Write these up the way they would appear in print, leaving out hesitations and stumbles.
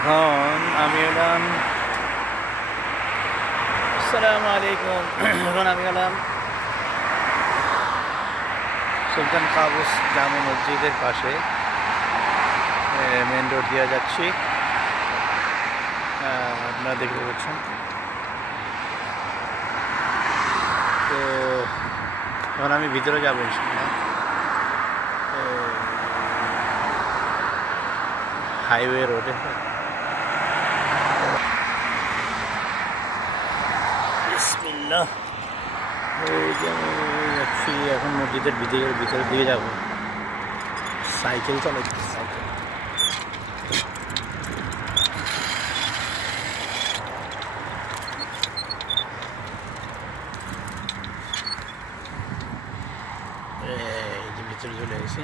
এখন আমি এলাম, আসসালামু আলাইকুম। এখন আমি এলাম সুলতান কাবুস জামে মসজিদের পাশে, মেন রোড দিয়ে যাচ্ছি। আপনারা দেখতে পাচ্ছেন। তো এখন আমি ভিতরে যাবো ইনশাআল্লাহ। হাইওয়ে রোডে বিসমিল্লাহ। এই যে আমি যাচ্ছি এখন মসজিদের ভিতরে দিয়ে যাবো। সাইকেল চালাচ্ছি, সাইকেল। এই যে ভিতরে চলে এসেছি।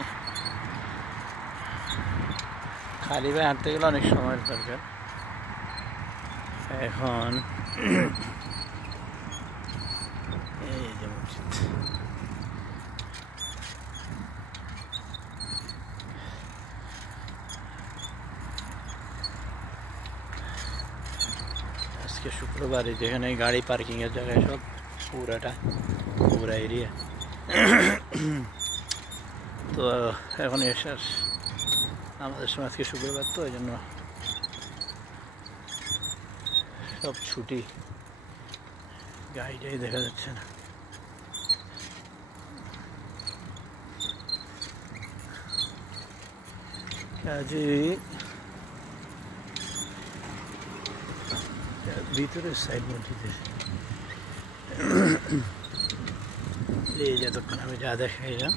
খালি ভাই হাঁটতে গেলে অনেক সময়ের দরকার। এখন এই যে মসজিদ, আজকে শুক্রবারে যেখানে গাড়ি পার্কিংয়ের জায়গায় সব পুরা এরিয়া। তো এখন এসে আমাদের সময় আজকে শুক্রবার, তো এই জন্য সব ছুটি, গাড়িটাই দেখা যাচ্ছে না। কাজেই ভিতরের সাইড মসজিদের এই যতক্ষণ আমি যা দেখাইলাম,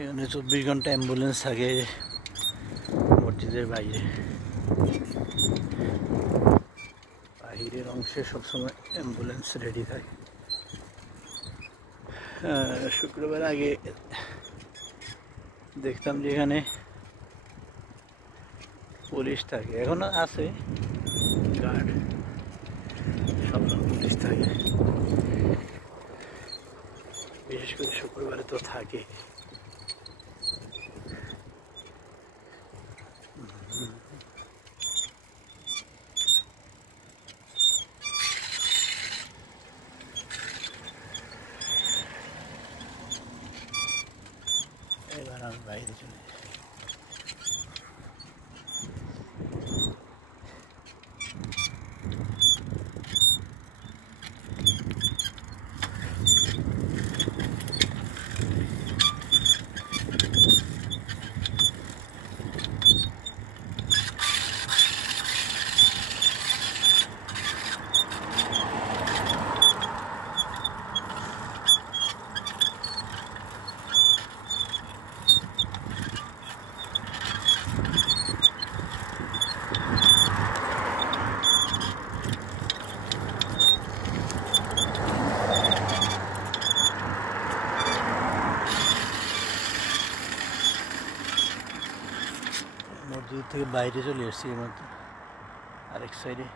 এখানে 24 ঘন্টা অ্যাম্বুলেন্স থাকে মসজিদের বাইরে। বাহিরের অংশে সবসময় অ্যাম্বুলেন্স রেডি থাকে। শুক্রবার আগে দেখতাম যে এখানে পুলিশ থাকে, এখনো আছে গার্ড, সব পুলিশ থাকে। বিশেষ করে শুক্রবারে তো থাকে। এবার আমি বাইরে চলে যাই। মসজিদ থেকে বাইরে চলে এসেছি, এর মধ্যে আরেক সাইডে